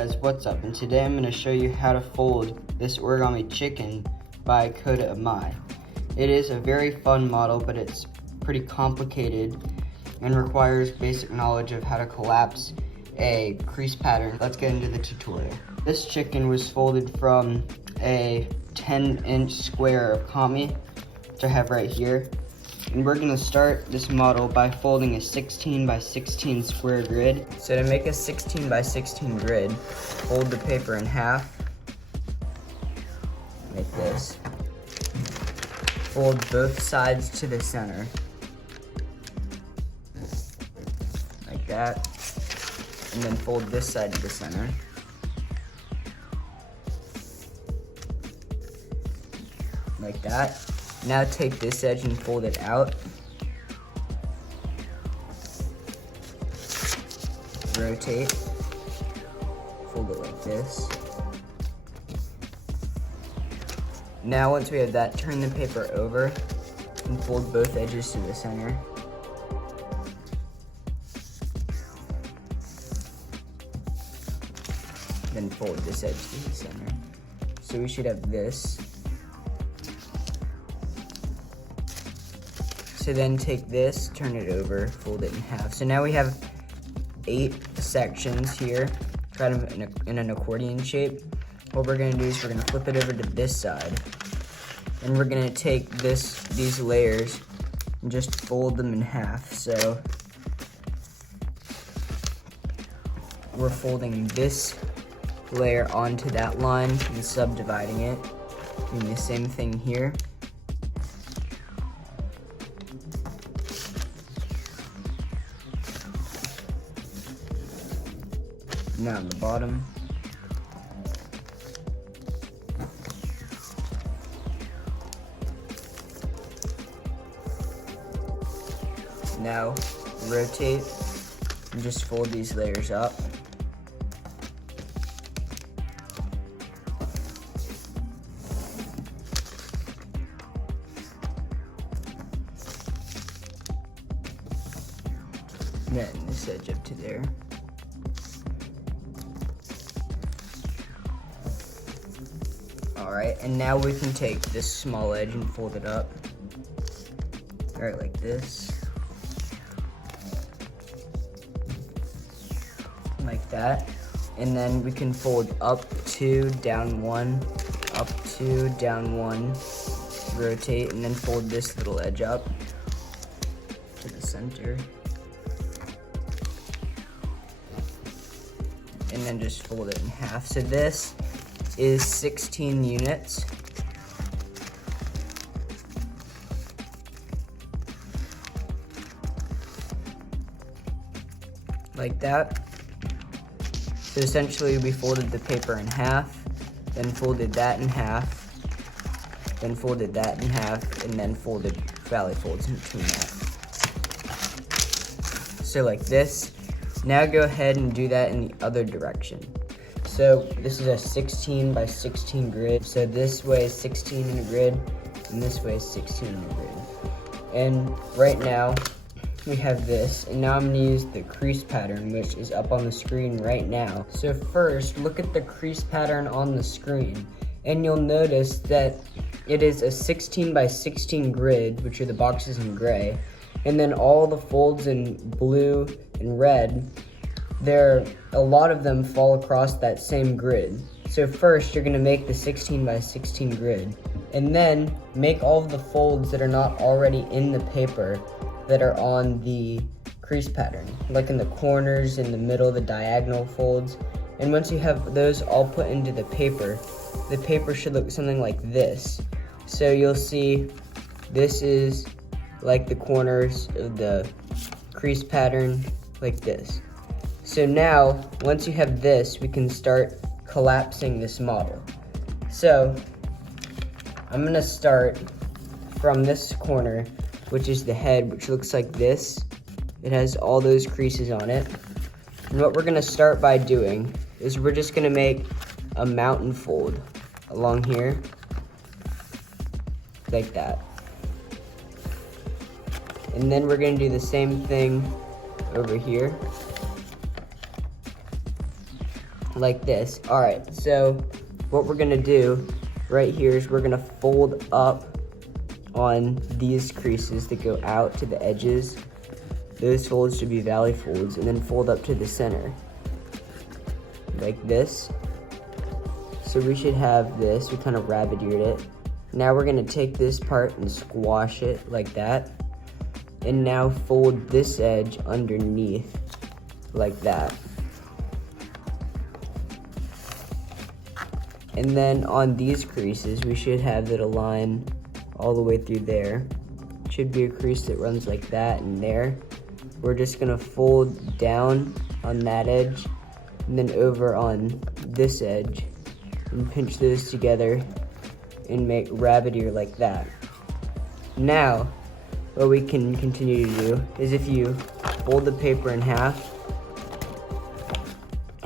guys, what's up? And today I'm going to show you how to fold this origami chicken by Kota Imai. It is a very fun model, but it's pretty complicated and requires basic knowledge of how to collapse a crease pattern. Let's get into the tutorial. This chicken was folded from a 10-inch square of kami, which I have right here. And we're gonna start this model by folding a 16 by 16 square grid. So to make a 16 by 16 grid, fold the paper in half, like this. Fold both sides to the center, like that. And then fold this side to the center. Like that. Now take this edge and fold it out. Rotate. Fold it like this. Now once we have that, turn the paper over and fold both edges to the center. Then fold this edge to the center. So we should have this. So then take this, turn it over, fold it in half. So now we have 8 sections here, kind of in an accordion shape. What we're gonna do is we're gonna flip it over to this side. And we're gonna take these layers and just fold them in half. So we're folding this layer onto that line and subdividing it. Doing the same thing here. Now on the bottom. Now rotate and just fold these layers up. Then this edge up to there. Alright, and now we can take this small edge and fold it up. Alright, like this. Like that. And then we can fold up 2, down 1, up 2, down 1, rotate, and then fold this little edge up to the center. And then just fold it in half. So this is 16 units. Like that. So essentially we folded the paper in half, then folded that in half, then folded that in half, and then folded valley folds in between that. So like this. Now go ahead and do that in the other direction. So this is a 16 by 16 grid. So this way is 16 in a grid, and this way is 16 in a grid. And right now, we have this, and now I'm gonna use the crease pattern, which is up on the screen right now. So first, look at the crease pattern on the screen, and you'll notice that it is a 16 by 16 grid, which are the boxes in gray, and then all the folds in blue and red, a lot of them fall across that same grid. So first, you're gonna make the 16 by 16 grid, and then make all of the folds that are not already in the paper that are on the crease pattern, like in the corners, in the middle, the diagonal folds. And once you have those all put into the paper should look something like this. So you'll see this is like the corners of the crease pattern, like this. So now, once you have this, we can start collapsing this model. So, I'm gonna start from this corner, which is the head, which looks like this. It has all those creases on it. And what we're gonna start by doing is we're just gonna make a mountain fold along here, like that. And then we're gonna do the same thing over here, like this. All right, so what we're gonna do right here is we're gonna fold up on these creases that go out to the edges. Those folds should be valley folds, and then fold up to the center, like this. So we should have this, we kind of rabbit-eared it. Now we're gonna take this part and squash it like that. And now fold this edge underneath, like that. And then on these creases, we should have it align all the way through there. Should be a crease that runs like that and there. We're just gonna fold down on that edge and then over on this edge and pinch those together and make rabbit ear like that. Now, what we can continue to do is if you fold the paper in half,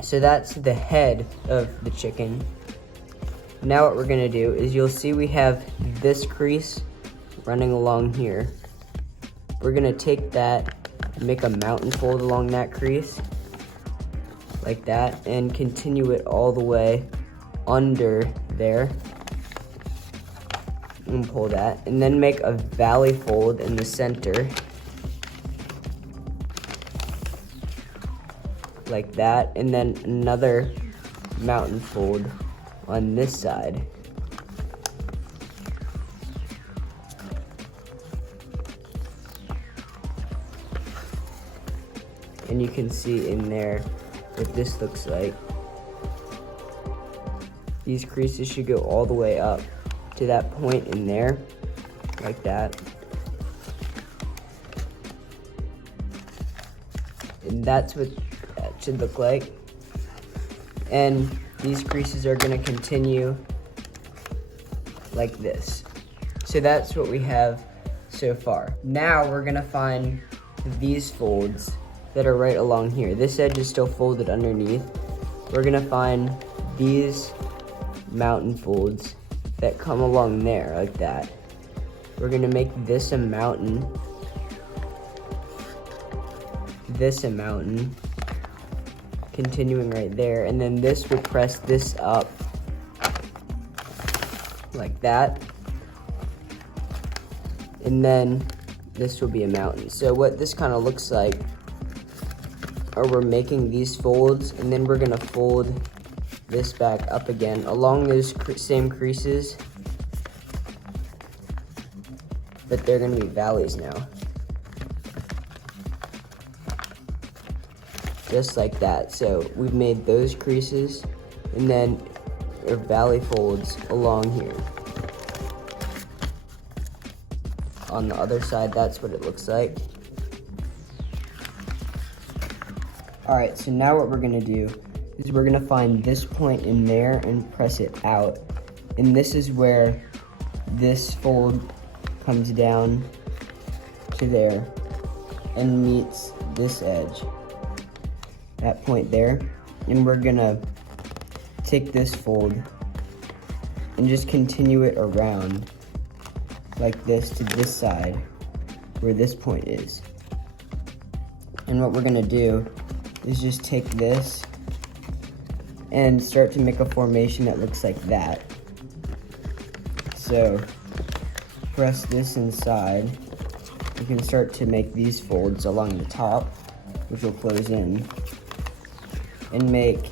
so that's the head of the chicken. Now what we're gonna do is you'll see we have this crease running along here. We're gonna take that, make a mountain fold along that crease, like that, and continue it all the way under there. And pull that, and then make a valley fold in the center, like that, and then another mountain fold on this side. And you can see in there what this looks like. These creases should go all the way up to that point in there, like that. And that's what that should look like. And these creases are gonna continue like this. So that's what we have so far. Now we're gonna find these folds that are right along here. This edge is still folded underneath. We're gonna find these mountain folds that come along there, like that. We're gonna make this a mountain, this a mountain, continuing right there, and then this will press this up, like that. And then this will be a mountain. So what this kind of looks like, or we're making these folds, and then we're gonna fold this back up again along those same creases, but they're gonna be valleys now. Just like that. So we've made those creases, and then our valley folds along here. On the other side, that's what it looks like. All right, so now what we're gonna do is we're gonna find this point in there and press it out. And this is where this fold comes down to there and meets this edge, that point there. And we're gonna take this fold and just continue it around like this to this side where this point is. And what we're gonna do is just take this and start to make a formation that looks like that. So press this inside. You can start to make these folds along the top, which will close in, and make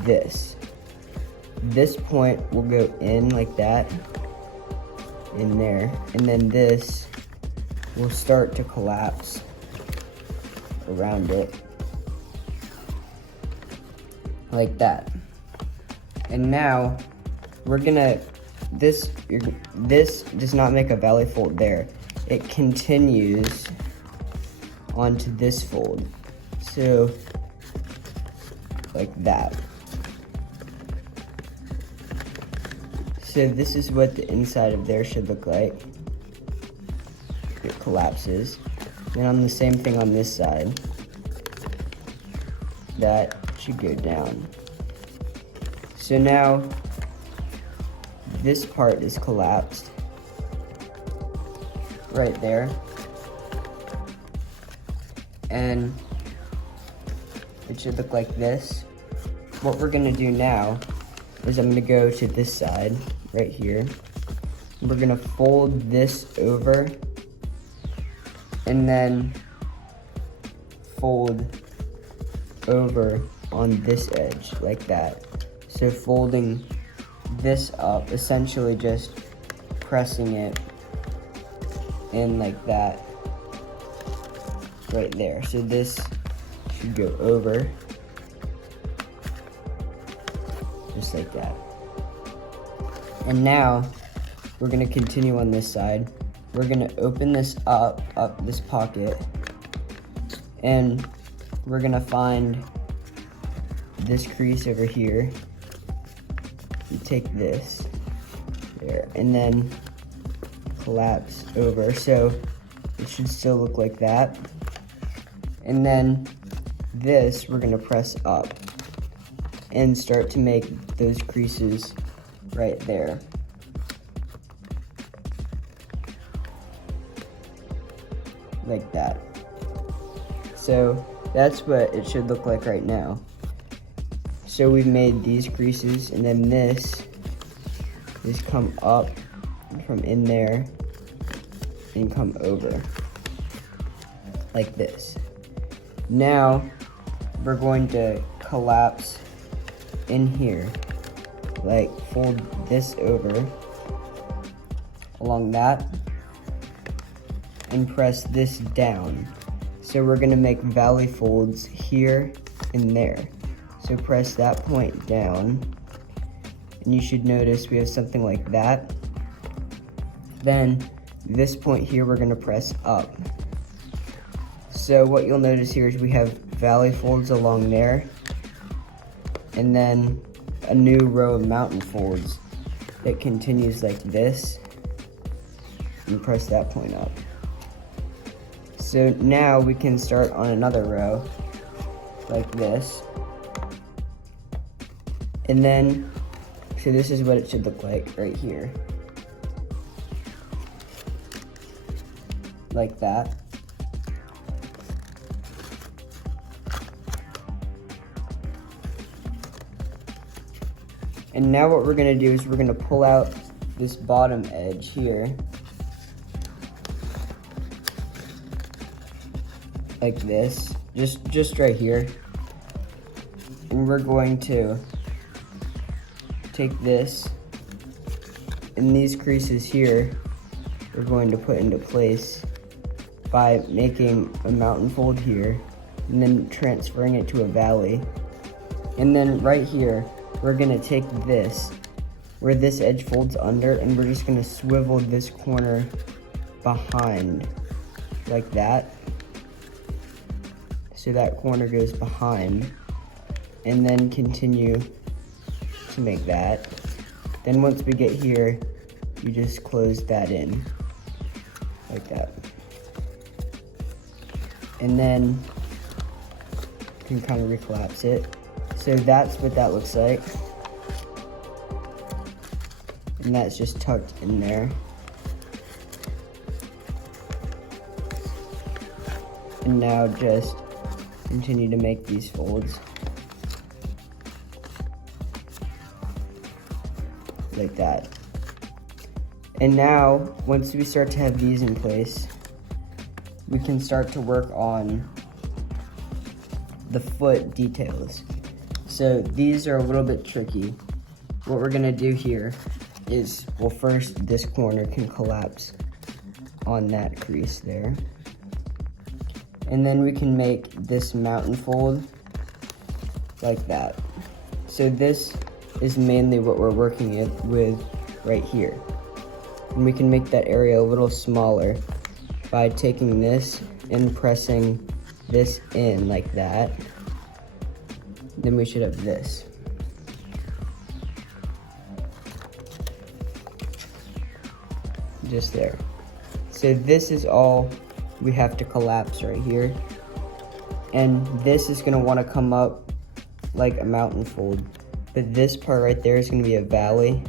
this. This point will go in like that, in there, and then this will start to collapse around it, like that. And now we're gonna, this does not make a valley fold there. It continues onto this fold. So, like that. So this is what the inside of there should look like. It collapses. And on the same thing on this side, that should go down. So now this part is collapsed right there, and it should look like this. what we're gonna do now is I'm gonna go to this side right here. We're gonna fold this over and then fold over on this edge like that. So folding this up, essentially just pressing it in like that right there. So this should go over just like that. And now we're gonna continue on this side. We're gonna open this up this pocket, and we're gonna find this crease over here. You take this there and then collapse over, so it should still look like that. And then this we're gonna press up and start to make those creases right there. Like that. So that's what it should look like right now. So we've made these creases, and then this is come up from in there and come over like this. Now we're going to collapse in here, like fold this over along that and press this down. So we're gonna make valley folds here and there. So press that point down, and you should notice we have something like that. Then this point here we're gonna press up. So what you'll notice here is we have valley folds along there, and then a new row of mountain folds that continues like this, and press that point up. So now we can start on another row like this. And then, so this is what it should look like right here. Like that. And now what we're gonna do is we're gonna pull out this bottom edge here. Like this, just right here. And we're going to take this, and these creases here we're going to put into place by making a mountain fold here and then transferring it to a valley. And then right here we're gonna take this where this edge folds under, and we're just gonna swivel this corner behind like that. So that corner goes behind, and then continue to make that. Then once we get here, you just close that in like that. And then you can kind of recollapse it. So that's what that looks like. And that's just tucked in there. And now just continue to make these folds like that. And now, once we start to have these in place, we can start to work on the foot details. So these are a little bit tricky. What we're gonna do here is, well, first this corner can collapse on that crease there. And then we can make this mountain fold like that. So this is mainly what we're working with right here. And we can make that area a little smaller by taking this and pressing this in like that. Then we should have this. Just there. So this is all we have to collapse right here. And this is gonna wanna come up like a mountain fold. But this part right there is gonna be a valley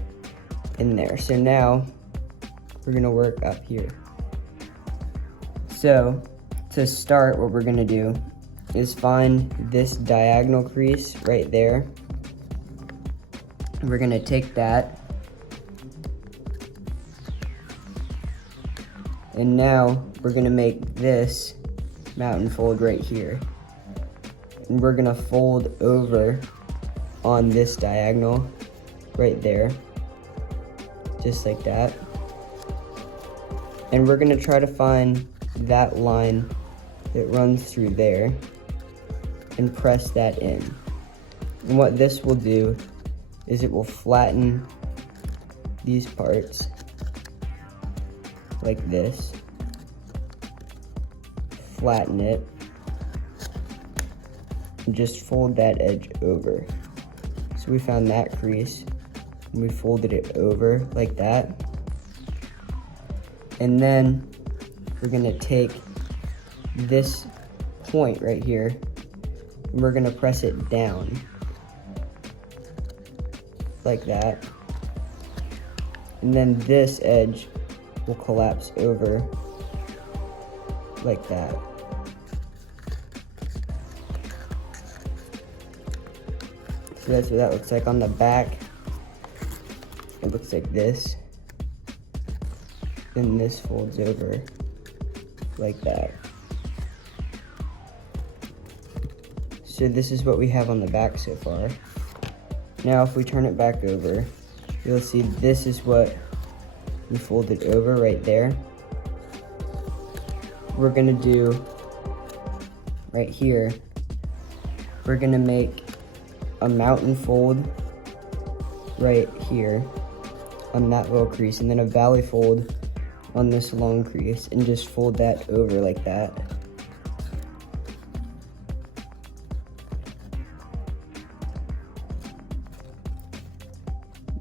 in there. So now we're gonna work up here. So to start, what we're gonna do is find this diagonal crease right there We're gonna take that, and now we're gonna make this mountain fold right here. And we're gonna fold over on this diagonal right there, just like that. And we're gonna try to find that line that runs through there and press that in. And what this will do is it will flatten these parts like this. Flatten it and just fold that edge over. So we found that crease and we folded it over like that. And then we're gonna take this point right here and we're gonna press it down like that. And then this edge will collapse over like that. So that's what that looks like. On the back, it looks like this. Then this folds over like that. So this is what we have on the back so far. Now if we turn it back over, you'll see this is what we folded over right there. We're gonna do right here, we're gonna make a mountain fold right here on that little crease, and then a valley fold on this long crease, and just fold that over like that.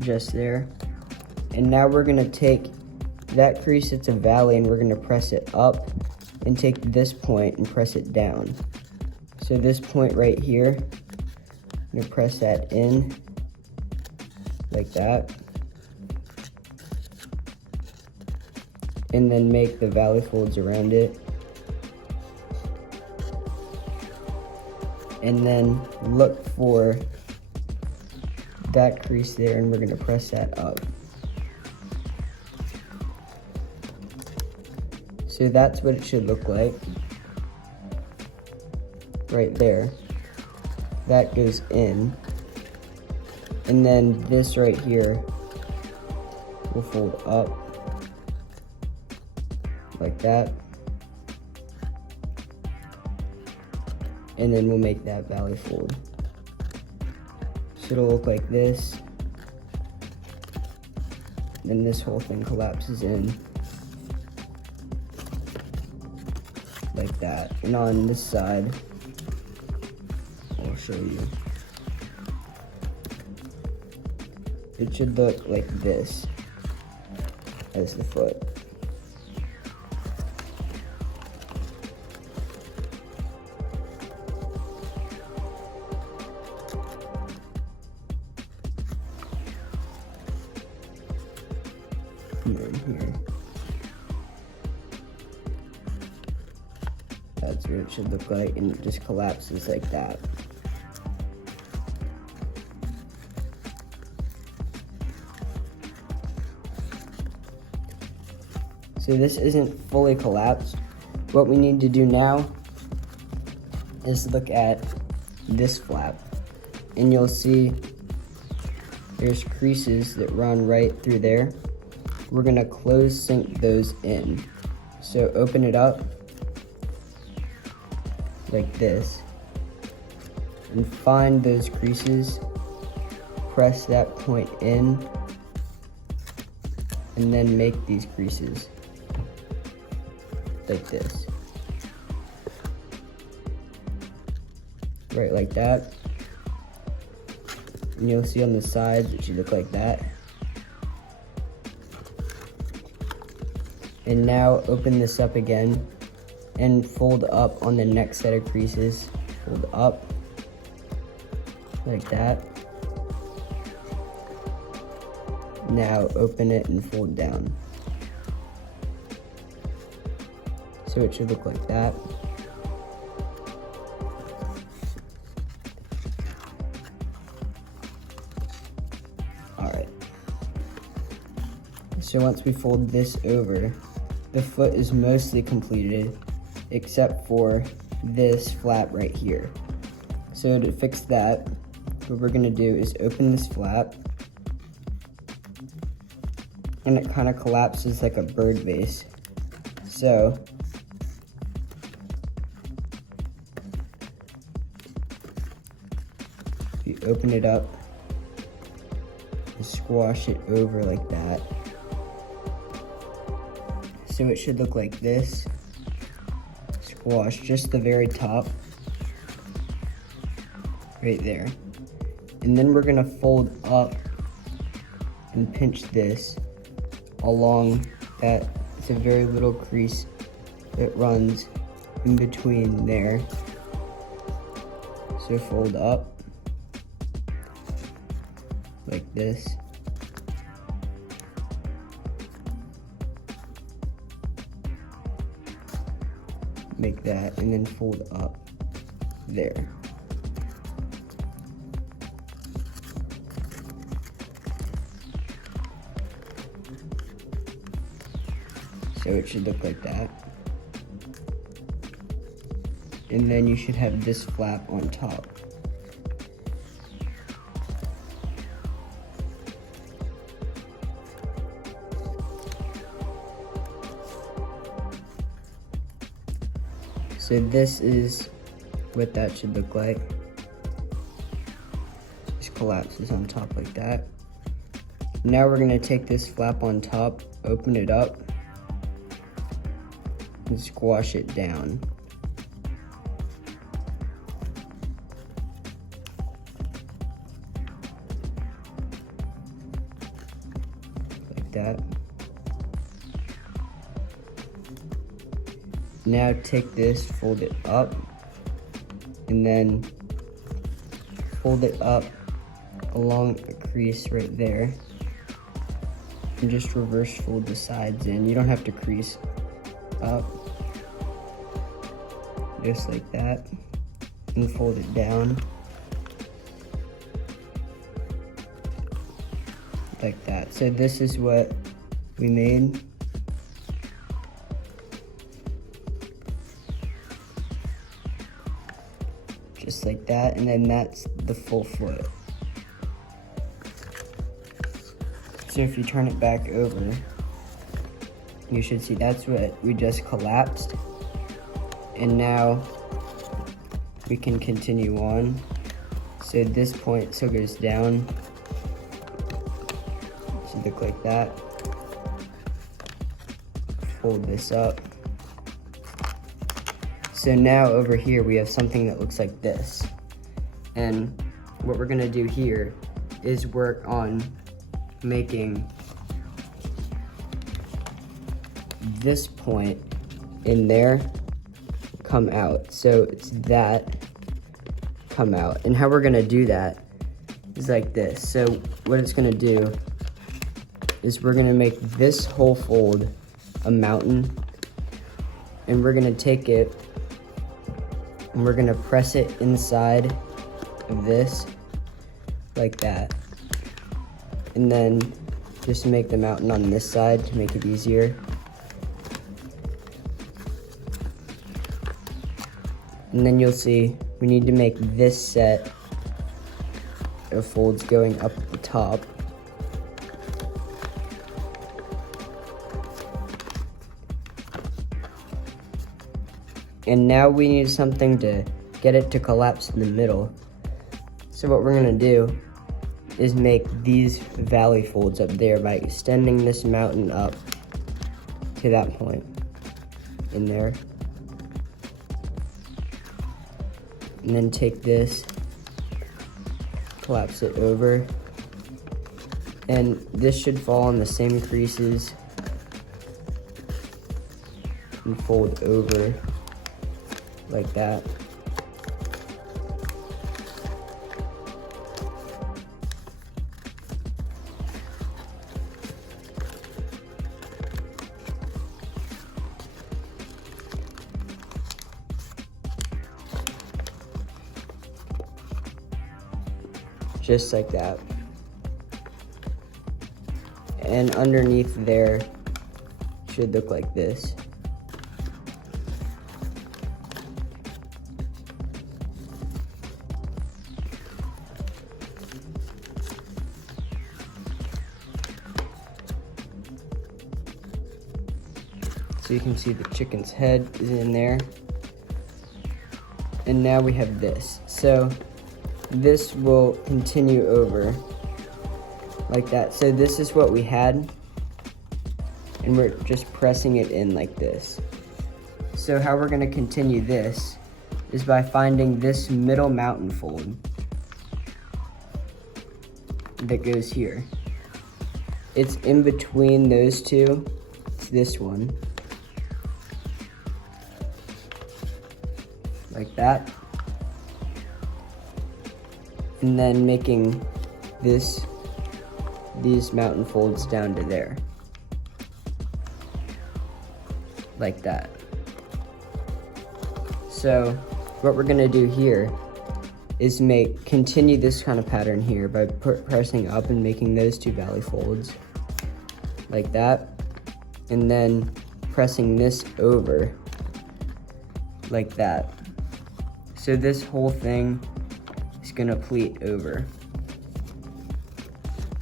Just there. And now we're gonna take that crease that's a valley and we're gonna press it up and take this point and press it down. So this point right here, I'm gonna press that in like that. And then make the valley folds around it. And then look for that crease there and we're gonna press that up. So that's what it should look like. Right there. That goes in. And then this right here will fold up like that. And then we'll make that valley fold. So it'll look like this. Then this whole thing collapses in like that. And on this side, I'll show you. It should look like this as the foot. Here. That's what it should look like, and it just collapses like that. So this isn't fully collapsed. What we need to do now is look at this flap, and you'll see there's creases that run right through there. We're gonna close sync those in. So open it up like this and find those creases, press that point in, and then make these creases like this. Right like that. And you'll see on the sides it should look like that. And now open this up again and fold up on the next set of creases. Fold up like that. Now open it and fold down. So it should look like that. So once we fold this over, the foot is mostly completed except for this flap right here. So to fix that, what we're gonna do is open this flap, and it kind of collapses like a bird vase. So if you open it up and squash it over like that, so it should look like this. Squash just the very top, right there. And then we're gonna fold up and pinch this along that. It's a very little crease that runs in between there. So fold up like this. Make that, and then fold up there. So it should look like that. And then you should have this flap on top. So this is what that should look like. Just collapses on top like that. Now we're gonna take this flap on top, open it up, and squash it down. Like that. Now take this, fold it up, and then fold it up along a crease right there. And just reverse fold the sides in. You don't have to crease up. Just like that. And fold it down. Like that. So this is what we made. Just like that, and then that's the full foot. So if you turn it back over, you should see that's what we just collapsed. And now we can continue on. So this point still goes down. It should look like that. Fold this up. So now over here we have something that looks like this. And what we're gonna do here is work on making this point in there come out. So it's that come out. And how we're gonna do that is like this. So what it's gonna do is we're gonna make this whole fold a mountain, and we're gonna take it and we're gonna press it inside of this like that, and then just make the mountain on this side to make it easier. And then you'll see we need to make this set of folds going up at the top. And now we need something to get it to collapse in the middle. So what we're gonna do is make these valley folds up there by extending this mountain up to that point in there. And then take this, collapse it over, and this should fall in the same creases and fold over like that. Just like that. and underneath there should look like this. So you can see the chicken's head is in there. And now we have this. So this will continue over like that. So this is what we had, and we're just pressing it in like this. So how we're gonna continue this is by finding this middle mountain fold that goes here. It's in between those two. It's this one. Like that. And then making these mountain folds down to there. Like that. So what we're gonna do here is continue this kind of pattern here by pressing up and making those two valley folds. Like that. And then pressing this over. Like that. So this whole thing is gonna pleat over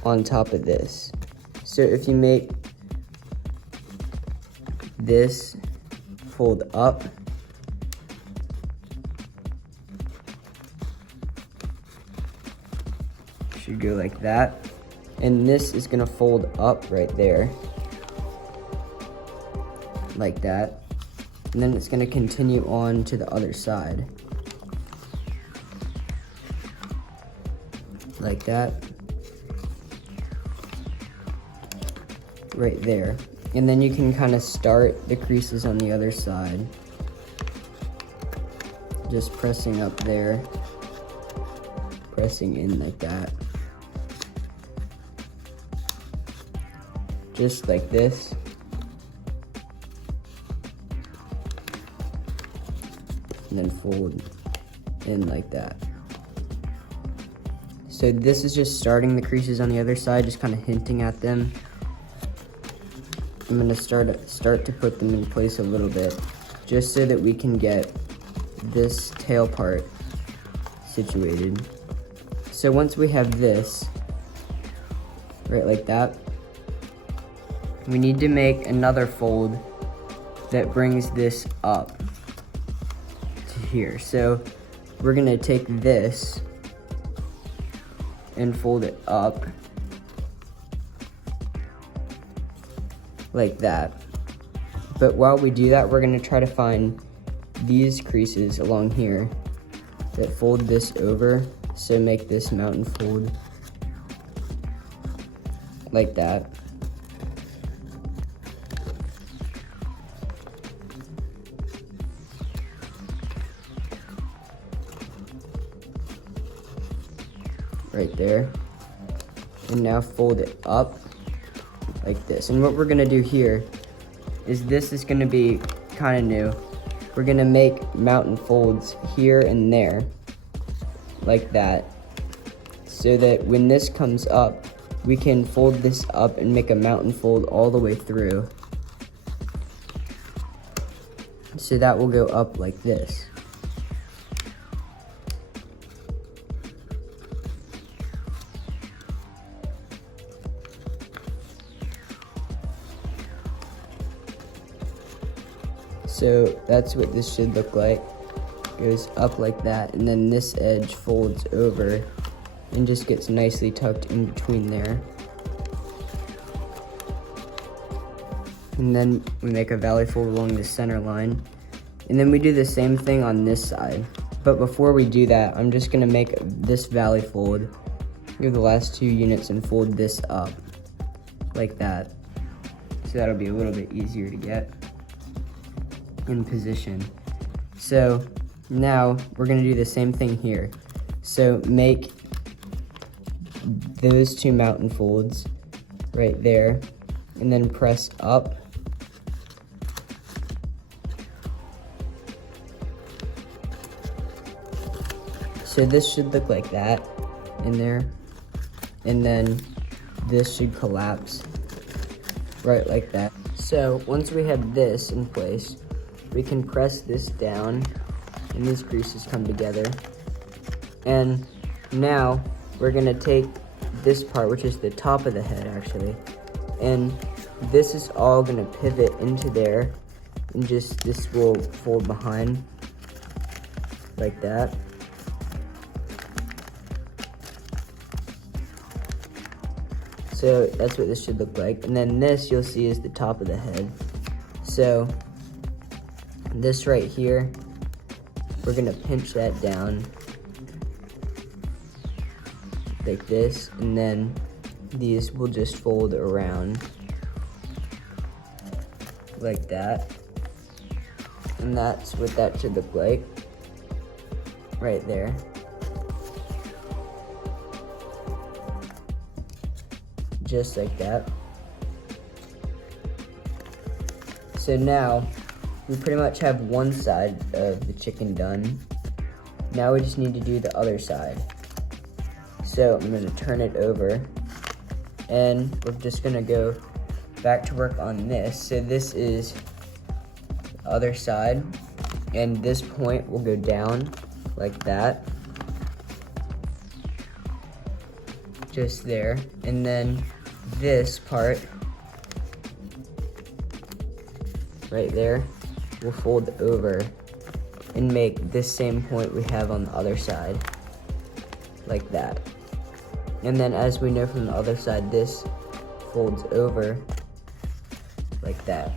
on top of this. So if you make this fold up, should go like that, and this is gonna fold up right there, like that, and then it's gonna continue on to the other side. Like that, right there. And then you can kind of start the creases on the other side. Just pressing up there, pressing in like that. Just like this. And then fold in like that. So this is just starting the creases on the other side, just kind of hinting at them. I'm gonna start to put them in place a little bit, just so that we can get this tail part situated. So once we have this, right like that, we need to make another fold that brings this up to here. So we're gonna take this and fold it up like that. But while we do that, we're gonna try to find these creases along here that fold this over. So make this mountain fold like that. Right there. And now fold it up like this. And what we're gonna do here is this is gonna be kind of new. We're gonna make mountain folds here and there, like that, so that when this comes up, we can fold this up and make a mountain fold all the way through. So that will go up like this. So that's what this should look like. Goes up like that, and then this edge folds over and just gets nicely tucked in between there. And then we make a valley fold along the center line. And then we do the same thing on this side. But before we do that, I'm just gonna make this valley fold, go the last two units and fold this up like that. So that'll be a little bit easier to get in position. So now we're gonna do the same thing here. So make those two mountain folds right there, and then press up. So this should look like that in there, and then this should collapse right like that. So once we have this in place, we can press this down and these creases come together. And now we're gonna take this part, which is the top of the head actually, and this is all gonna pivot into there, and just this will fold behind like that. So that's what this should look like. And then this you'll see is the top of the head. So this right here, we're gonna pinch that down like this, and then these will just fold around like that. And that's what that should look like right there. Just like that. So now we pretty much have one side of the chicken done. Now we just need to do the other side. So I'm gonna turn it over, and we're just gonna go back to work on this. So this is the other side, and this point will go down like that. Just there. And then this part right there will fold over and make this same point we have on the other side like that. And then as we know from the other side, this folds over like that.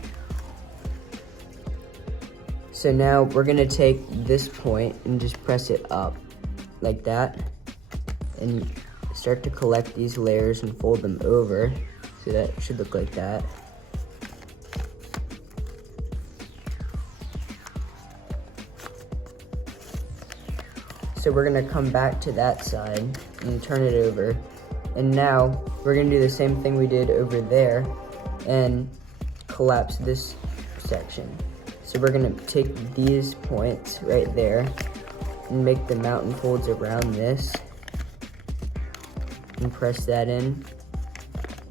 So now we're gonna take this point and just press it up like that, and start to collect these layers and fold them over. So that should look like that. So we're gonna come back to that side and turn it over. And now we're gonna do the same thing we did over there and collapse this section. So we're gonna take these points right there and make the mountain folds around this and press that in.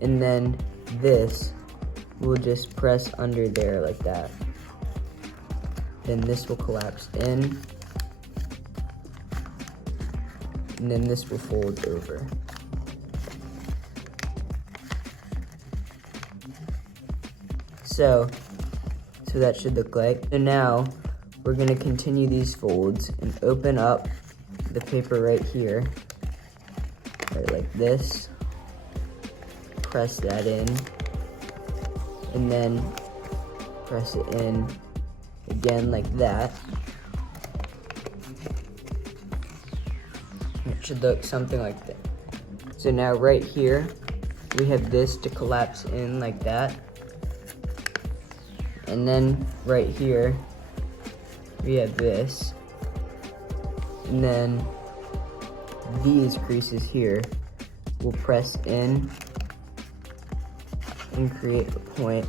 And then this we'll just press under there like that. Then this will collapse in. And then this will fold over. So that should look like. So now we're gonna continue these folds and open up the paper right here, right like this. Press that in, and then press it in again like that. It should look something like that. So now right here, we have this to collapse in like that. And then right here, we have this. And then these creases here will press in and create a point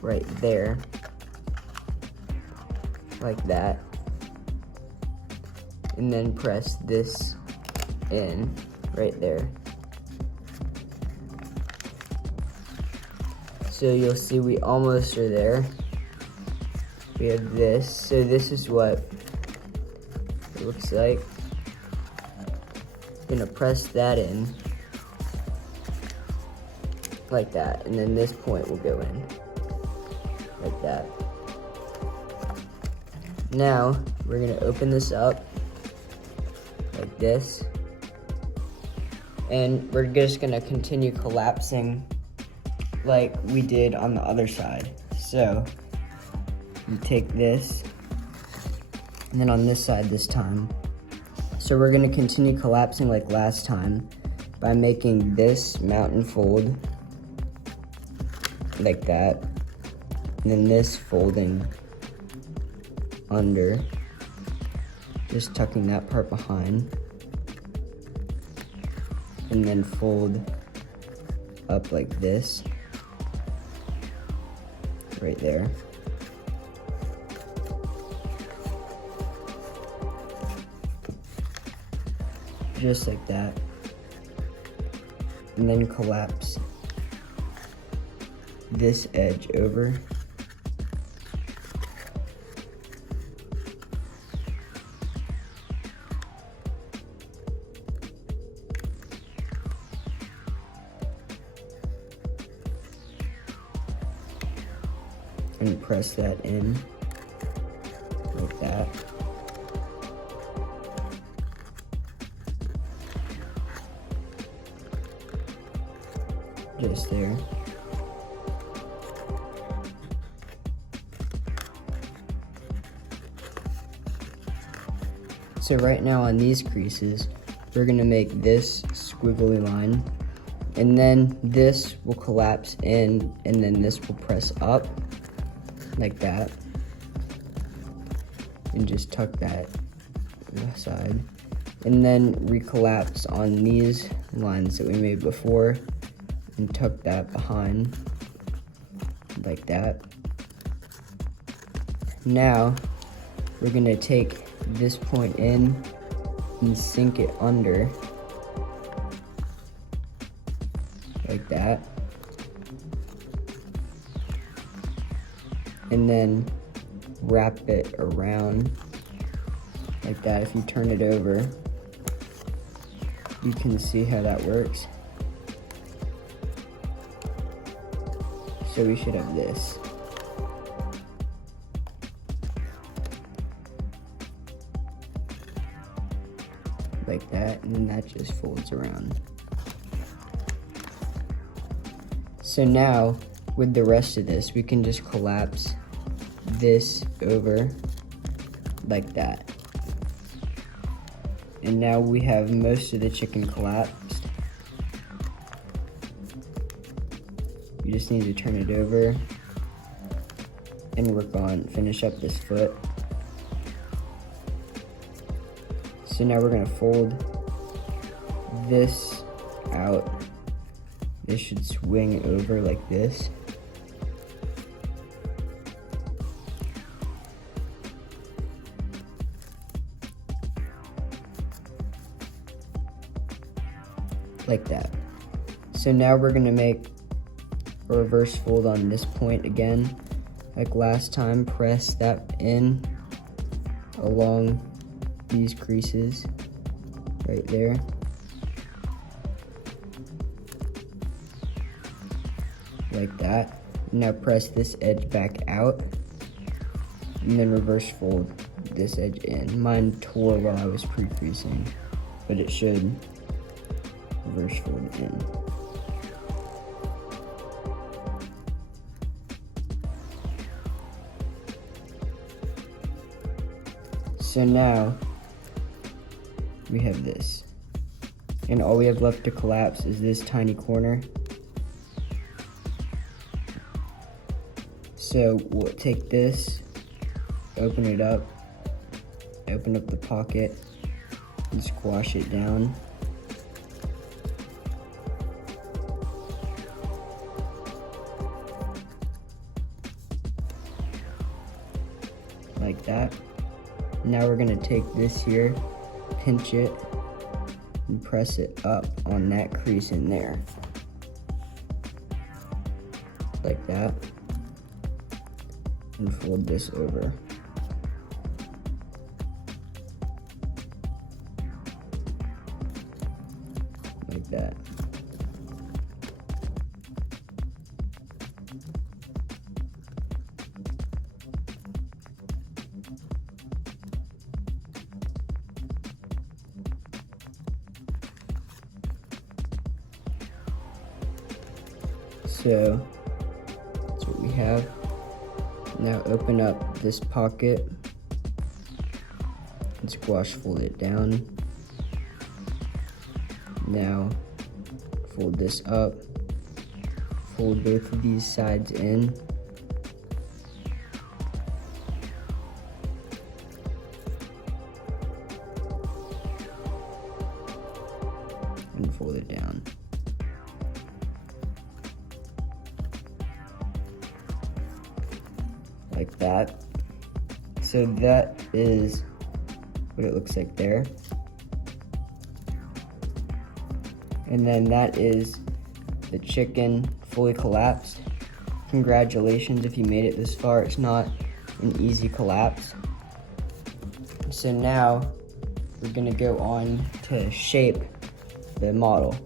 right there, like that. And then press this in right there. So you'll see we almost are there. We have this. So this is what it looks like. Gonna press that in like that, and then this point will go in like that. Now we're gonna open this up like this, and we're just gonna continue collapsing like we did on the other side. So you take this, and then on this side this time. So we're gonna continue collapsing like last time by making this mountain fold like that, and then this folding under, just tucking that part behind, and then fold up like this, right there. Just like that. And then collapse this edge over. And press that in like that. Just there. So right now on these creases, we're gonna make this squiggly line, and then this will collapse in, and then this will press up like that, and just tuck that aside, and then recollapse on these lines that we made before, and tuck that behind like that. Now we're gonna take this point in and sink it under like that, and then wrap it around like that. If you turn it over, you can see how that works. So we should have this. Like that, and then that just folds around. So now, with the rest of this, we can just collapse this over like that. And now we have most of the chicken collapsed. You just need to turn it over and finish up this foot. So now we're gonna fold this out. This should swing over like this. Like that. So now we're gonna make a reverse fold on this point again. Like last time, press that in along these creases right there. Like that. Now press this edge back out and then reverse fold this edge in. Mine tore while I was pre-creasing, but it should reverse fold in. So now we have this, and all we have left to collapse is this tiny corner. So we'll take this, open it up, open up the pocket, and squash it down. Like that. Now we're gonna take this here, pinch it, and press it up on that crease in there. Like that. And fold this over. Like that. So that's what we have. Now open up this pocket and squash fold it down. Now fold this up, fold both of these sides in. And fold it down. Like that. So that is what it looks like there. And then that is the chicken fully collapsed. Congratulations if you made it this far. It's not an easy collapse. So now we're gonna go on to shape the model.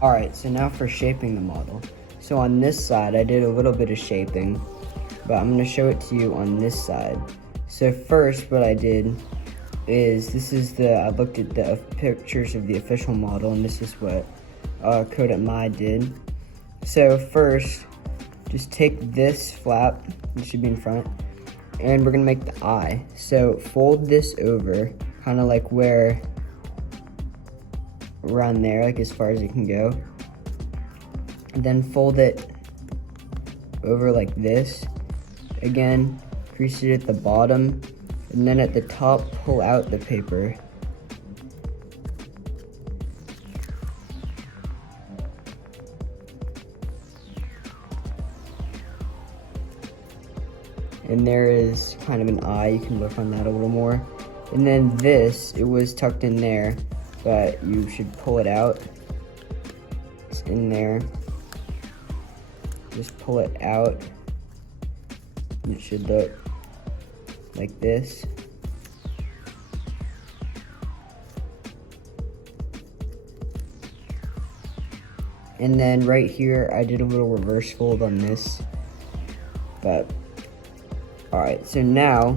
All right, so now for shaping the model. So on this side, I did a little bit of shaping, but I'm gonna show it to you on this side. So first, what I did is, I looked at the pictures of the official model, and this is what Kota Imai did. So first, just take this flap, it should be in front, and we're gonna make the eye. So fold this over, kind of like around there, like as far as it can go. And then fold it over like this. Again, crease it at the bottom, and then at the top, pull out the paper. And there is kind of an eye, you can work on that a little more. And then this, it was tucked in there, but you should pull it out. It's in there. Just pull it out. It should look like this. And then right here, I did a little reverse fold on this. But, alright, so now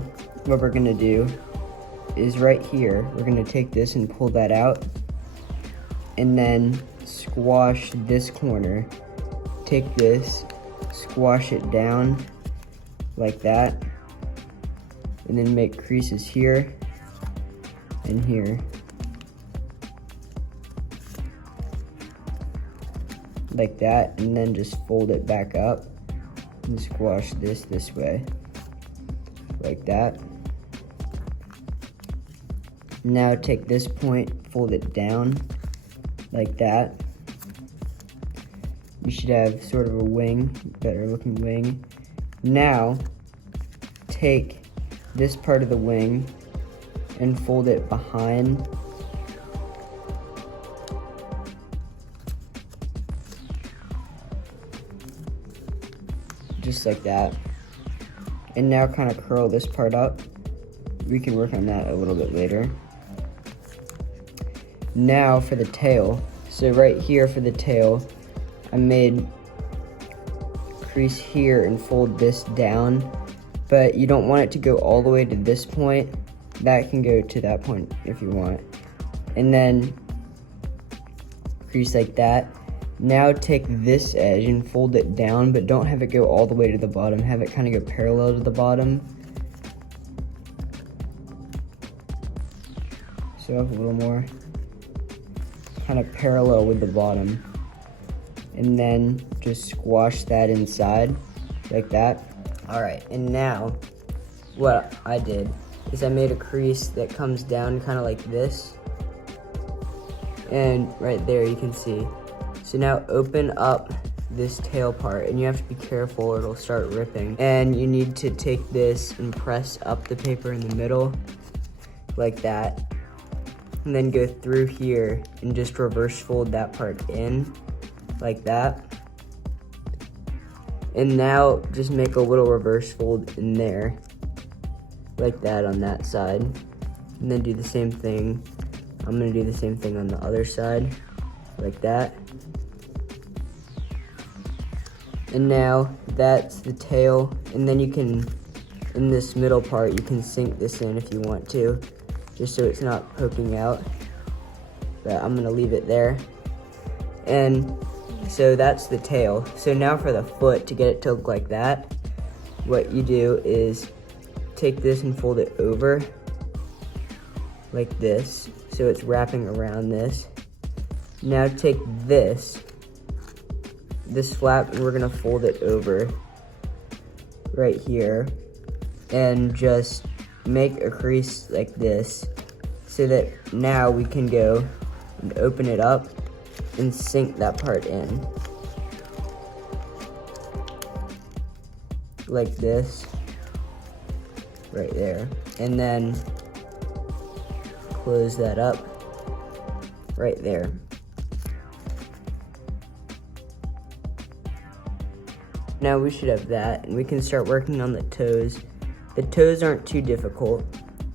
what we're gonna do is right here, we're gonna take this and pull that out, and then squash this corner. Take this, squash it down like that, and then make creases here and here. Like that, and then just fold it back up and squash this way. Like that. Now take this point, fold it down like that. You should have sort of a wing, better looking wing. Now take this part of the wing and fold it behind. Just like that. And now kind of curl this part up. We can work on that a little bit later. Now for the tail. So right here for the tail, I made crease here and fold this down, but you don't want it to go all the way to this point. That can go to that point if you want. And then crease like that. Now take this edge and fold it down, but don't have it go all the way to the bottom. Have it kind of go parallel to the bottom. So up a little more. Kind of parallel with the bottom. And then just squash that inside like that. All right, and now what I did is I made a crease that comes down kind of like this. And right there you can see. So now open up this tail part, and you have to be careful or it'll start ripping. And you need to take this and press up the paper in the middle like that. And then go through here and just reverse fold that part in like that. And now just make a little reverse fold in there like that on that side. And then do the same thing. I'm gonna do the same thing on the other side like that. And now that's the tail. And then you can, in this middle part, you can sink this in if you want to, just so it's not poking out. But I'm gonna leave it there. And so that's the tail. So now for the foot, to get it to look like that, what you do is take this and fold it over like this, so it's wrapping around this. Now take this flap, and we're gonna fold it over right here and just make a crease like this, so that now we can go and open it up and sink that part in like this right there, and then close that up right there. Now we should have that, and we can start working on the toes. The toes aren't too difficult.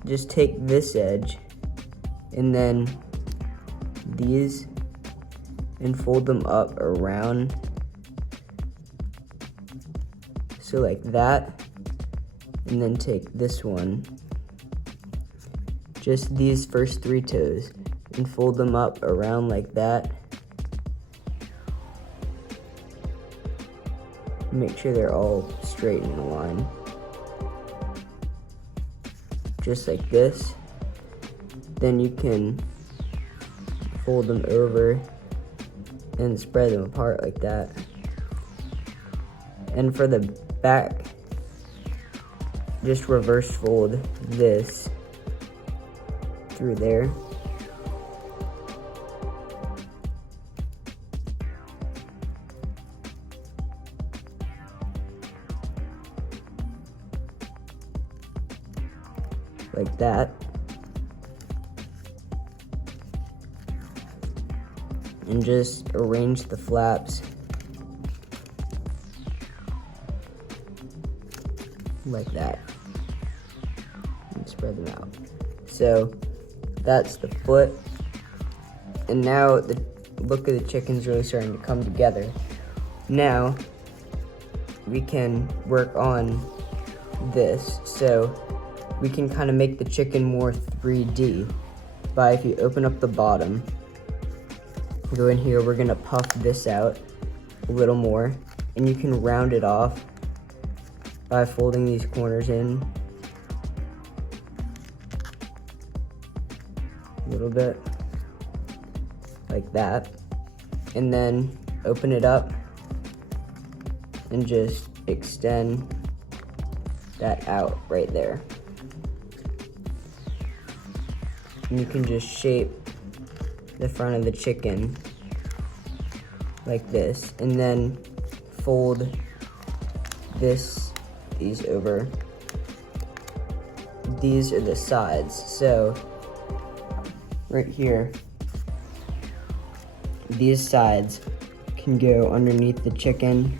Just take this edge and then these and fold them up around. So like that, and then take this one, just these first 3 toes, and fold them up around like that. Make sure they're all straight in a line. Just like this. Then you can fold them over and spread them apart like that. And for the back, just reverse fold this through there. Like that. And just arrange the flaps like that. And spread them out. So that's the foot. And now the look of the chicken's really starting to come together. Now we can work on this. So we can kind of make the chicken more 3D by, if you open up the bottom, go in here, we're gonna puff this out a little more, and you can round it off by folding these corners in a little bit, like that, and then open it up and just extend that out right there. And you can just shape the front of the chicken like this, and then fold these over. These are the sides. So right here, these sides can go underneath the chicken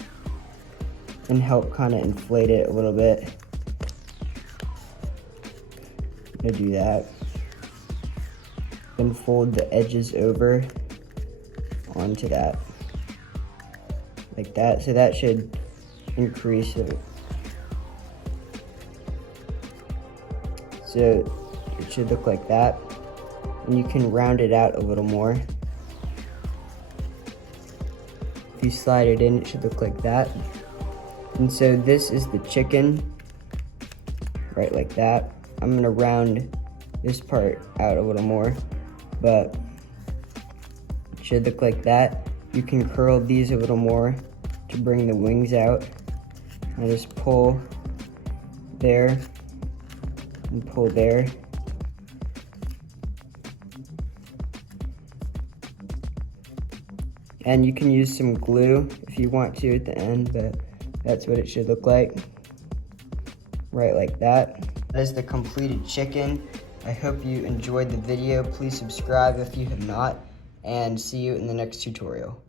and help kind of inflate it a little bit. I'm gonna do that. Then fold the edges over onto that, like that. So that should increase it. So it should look like that. And you can round it out a little more. If you slide it in, it should look like that. And so this is the chicken, right like that. I'm gonna round this part out a little more, but it should look like that. You can curl these a little more to bring the wings out. I just pull there and pull there. And you can use some glue if you want to at the end, but that's what it should look like. Right like that. That is the completed chicken. I hope you enjoyed the video. Please subscribe if you have not, and see you in the next tutorial.